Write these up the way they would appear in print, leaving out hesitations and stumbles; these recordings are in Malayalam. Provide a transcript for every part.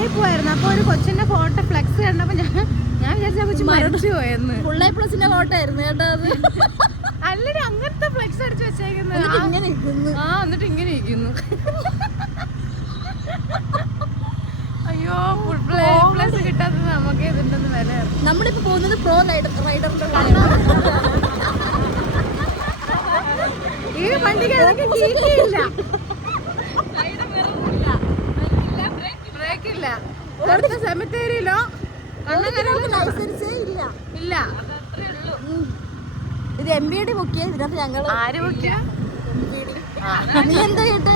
കടയിൽ പോയായിരുന്നു. അപ്പൊ ഒരു കൊച്ചിന്റെ ഫോട്ടോ ഫ്ലെക്സ് കണ്ടപ്പോ ഞാൻ വിചാരിച്ച കൊച്ചു മരിച്ചു പോയെന്ന്. ഫുൾ A+ ഫോട്ടോ ആയിരുന്നു കേട്ടോ അത്. അല്ലടി അങ്ങനത്തെ ഫ്ലെക്സ് അടിച്ചു വെച്ചേക്കുന്നത്. എന്നിട്ട് ഇങ്ങനെ ഇരിക്കുന്നു. അയ്യോ A+ കിട്ടാത്തത് നമുക്ക് ഇതിന്റെ വില. നമ്മളിപ്പോ പോകുന്നത് പ്രോ റൈഡറിന്റെ ഈ വണ്ടിക്ക് ബ്രേക്കില്ല. അടുത്ത സെമിത്തേരിയിലോ ലൈസൻസേ ഇല്ല. ഇത് MBD ബുക്ക് ചെയ്ത് ഇതിനകത്ത് ഞങ്ങൾ ആര് ബുക്ക് ചെയ്യാ? നീ എന്താ കേട്ടെ?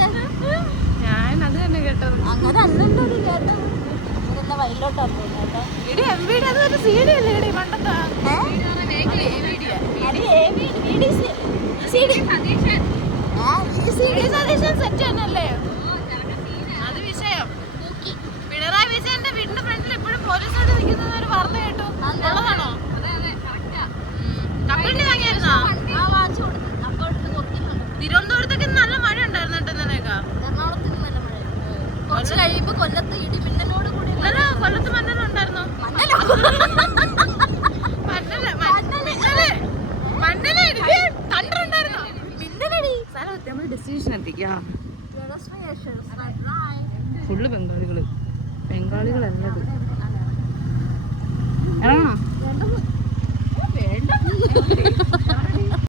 ഞാൻ അത് തന്നെ കേട്ടത്. അങ്ങനെ അല്ലല്ലോ കേട്ടോ. വയലോട്ടാ കേട്ടോ. ഇടി MBD അത് ഒരു CD അല്ലേ ഇടി പണ്ടത്തെ? അത് വിഷയം. പിണറായി വിജയന്റെ വീടിന്റെ ഫ്രണ്ടിൽ എപ്പോഴും പോലീസുകാർ നിൽക്കുന്നത് ഒരു വാർത്ത കേട്ടു. ഉള്ളതാണോ? കപ്പലിന് വാങ്ങിയായിരുന്നോ? തിരുവനന്തപുരത്തൊക്കെ നല്ല മഴ ഉണ്ടായിരുന്നു കേട്ടോ ഇന്നലെയൊക്കെ. കുറച്ച് കഴിയുമ്പോ കൊല്ലത്ത് ഇടിമിന്നലോട് കൂടി. കൊല്ലത്ത് മന്നലുണ്ടായിരുന്നോ? ഡെസ്റ്റിനേഷൻ എത്തിക്കാം. ഫുള്ള് ബംഗാളികളല്ലത്.